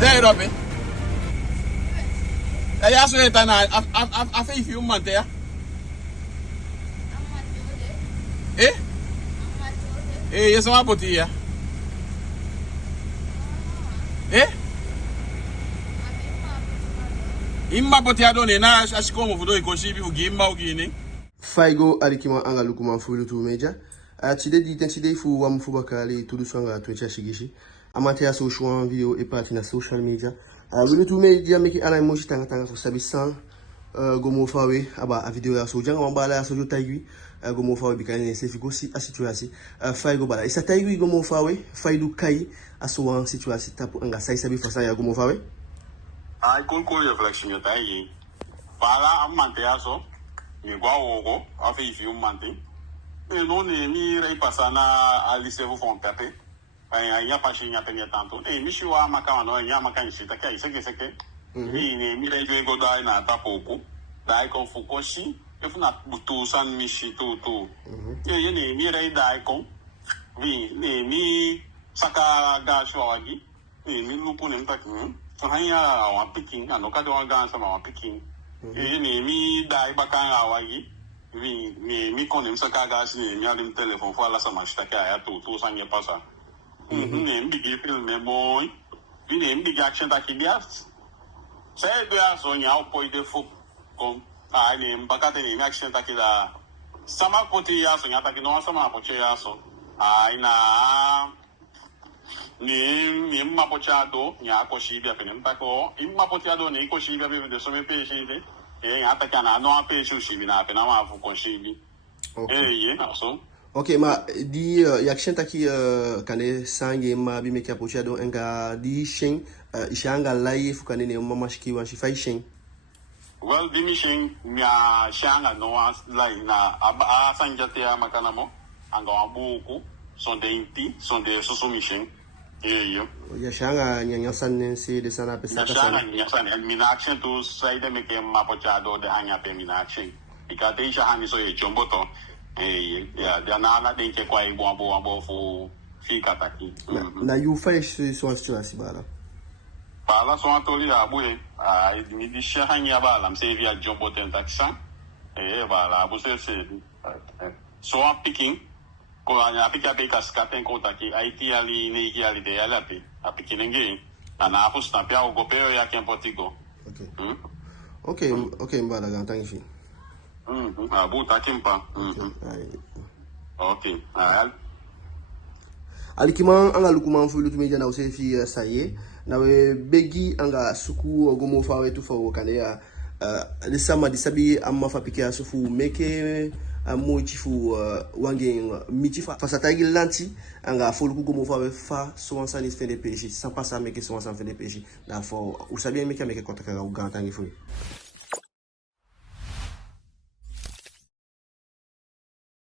There, Robin. I asked you that I think you want there. Eh? Eh, yes, I'm about here. Eh? Imma potia done na ashikomo vudo ikoshibi ugimba ugini. Faigo alikima anga lukuma mfulu tu meja. Tide di tenside fu wa mfuba kali tudu swanga tuecha shigishi. Amate ya social video e parti na social media. Wili tu media meki ana emoji tanga fu sabisan gomo fawe aba a video ya soja ngamba ya sojo taigui gomo fawe bikani ne sefigo si a situation Faigo bala isa taigui gomo fawe faidu kai aso situation tapu anga sai sabi fasa ya gomo fawe. Ai konko ya flexion ya taigi. Bala amante ya so ni gwa wogo afi ifi umante. E non ne mi rei pasana alisevo fon pepe. Ai ya pashi nya tenya tanto. E mi shiwa maka no nya maka ni shita kai seke. Mi rei jo go dai na tapoku. Dai kon fukoshi. E funa butu san mi shi tu. E ne mi rei dai kon. Mi saka ga shwagi. Mi lupu ne mpaki. Hanya wa picking ano ka do ga sama wa picking ni mi dai bakan awagi mi konem saka ga si mi alim telephone fo ala sama shtaka ya to sanye pasa ni mbigi film me boy ni mbigi action ta kidia sai do ya so nya o ide fo kom ni mbakate ni action ta kila sama koti ya so nya ta kino sama po che ya so na ni mapochado nya ko shibia penempa ko mapochado ni ko shibia be de so me peshinde ata kana no ape shushi na pena ma fu ko shibi ye na so okay ma di yakshen taki kane sange ma bi me kapochado enga di shin ishanga lai fu kane ne mama shiki wa shi fai shin well di mi shin mia shanga no lai na a sanjate ya makana mo anga wabuku son de inti son de susumishin ya shanga nyanya sanne si de sana pesa ka sana nyanya sanne mina action to sai de me ke mapochado de hanya pe mina action ikate sha hani so ye chomboto ya de na de ke kwa ibo fu fika taki na you face so situation bala so atori abue mi di sha hanya bala mse via jomboto taksan bala abu se so picking ko anya apika pe kaskaten ko taki IT ali ne ki ali de alate apiki nenge ana apus na pia go peo ya kempotigo okay mbala ga tangi abu takimpa okay alikima anga lukuma mfulu tumeja na usefi saye na we begi anga suku gomo fawe tu fawo kane ya lisama disabi amma fapike asufu meke mochifu wange michifa fasatagi lanti anga foluku gomo fa fa so ansani fait des péchés sans pas ça meke so ansani fait des péchés da fo usabia meke kotaka uganta ngifu